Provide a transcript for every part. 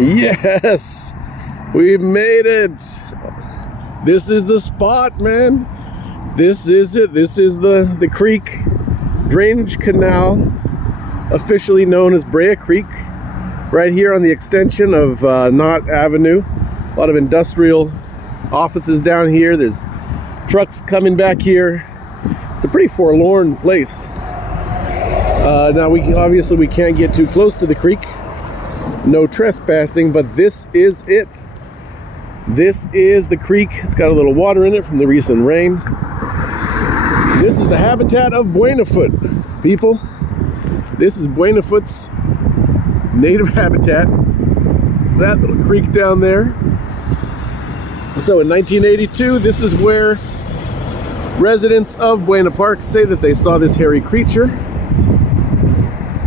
Yes, we made it. This is the spot, man. This is it. This is the creek drainage canal, officially known as Brea Creek, right here on the extension of Knott Avenue. A lot of industrial offices down here. There's trucks coming back here. It's a pretty forlorn place. Now we can't get too close to the creek. No trespassing, but this is it. This is the creek. It's got a little water in it from the recent rain. This is the habitat of Buena Foot, people. This is Buena Foot's native habitat. That little creek down there. So in 1982, this is where residents of Buena Park say that they saw this hairy creature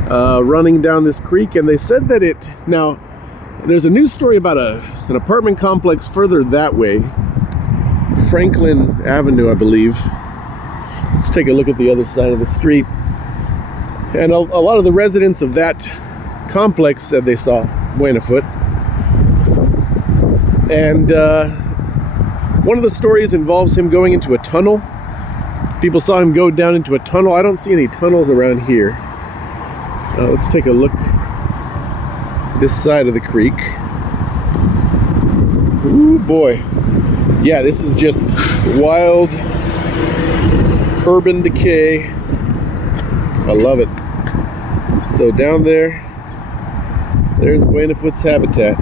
running down this creek, and they said that now there's a news story about an apartment complex further that way, Franklin Avenue, I believe. Let's take a look at the other side of the street, and a lot of the residents of that complex said they saw Buena Foot. And one of the stories involves him going into a tunnel. People saw him go down into a tunnel. I don't see any tunnels around here. Let's take a look this side of the creek. Ooh boy. Yeah, this is just wild urban decay. I love it. So down there's Buena Foot's habitat.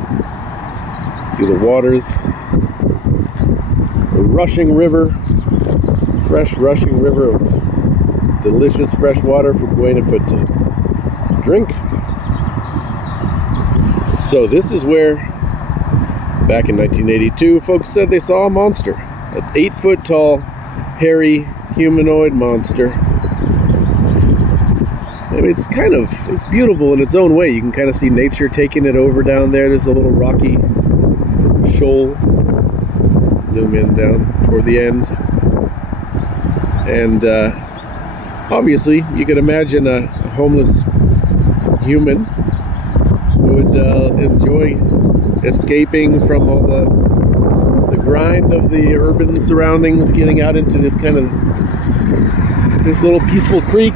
See the waters, a rushing river, fresh rushing river of delicious fresh water for Buena Foot to drink. So this is where, back in 1982, folks said they saw a monster, an 8-foot tall, hairy, humanoid monster. I mean, it's beautiful in its own way. You can kind of see nature taking it over down there. There's a little rocky shoal. Zoom in down toward the end. And obviously, you could imagine a homeless human would enjoy escaping from all the grind of the urban surroundings, getting out into this little peaceful creek,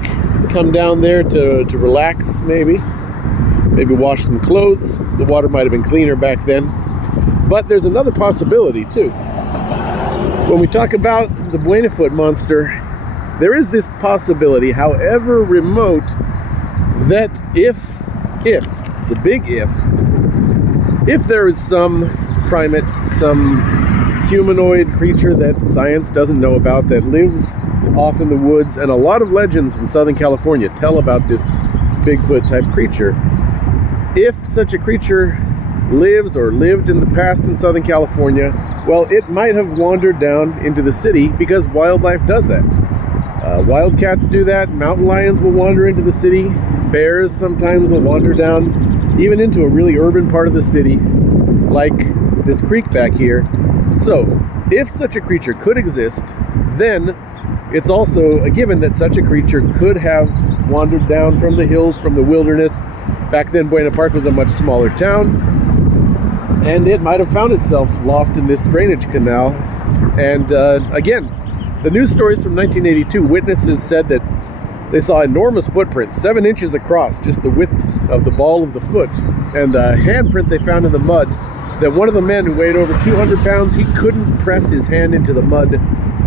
come down there to relax, maybe wash some clothes. The water might have been cleaner back then. But there's another possibility too. When we talk about the Buena Foot monster, there is this possibility, however remote, that if it's a big if there is some primate, some humanoid creature that science doesn't know about that lives off in the woods, and a lot of legends from Southern California tell about this Bigfoot type creature. If such a creature lives or lived in the past in Southern California, well, it might have wandered down into the city, because wildlife does that. Wildcats do that. Mountain lions will wander into the city. Bears sometimes will wander down even into a really urban part of the city, like this creek back here. So if such a creature could exist, then it's also a given that such a creature could have wandered down from the hills, from the wilderness. Back then, Buena Park was a much smaller town, and it might have found itself lost in this drainage canal. And again, the news stories from 1982, witnesses said that they saw enormous footprints, 7 inches across, just the width of the ball of the foot, and a handprint they found in the mud that one of the men, who weighed over 200 pounds, he couldn't press his hand into the mud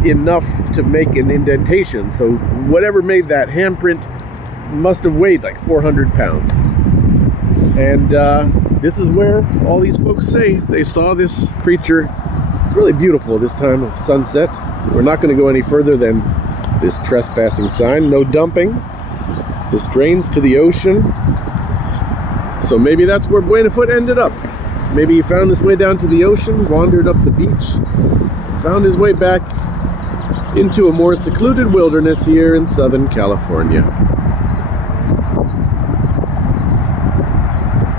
enough to make an indentation. So whatever made that handprint must have weighed like 400 pounds. And this is where all these folks say they saw this creature. It's really beautiful this time of sunset. We're not going to go any further than this trespassing sign. No dumping. This drains to the ocean. So maybe that's where Buena Foot ended up. Maybe he found his way down to the ocean, wandered up the beach, found his way back into a more secluded wilderness here in Southern California.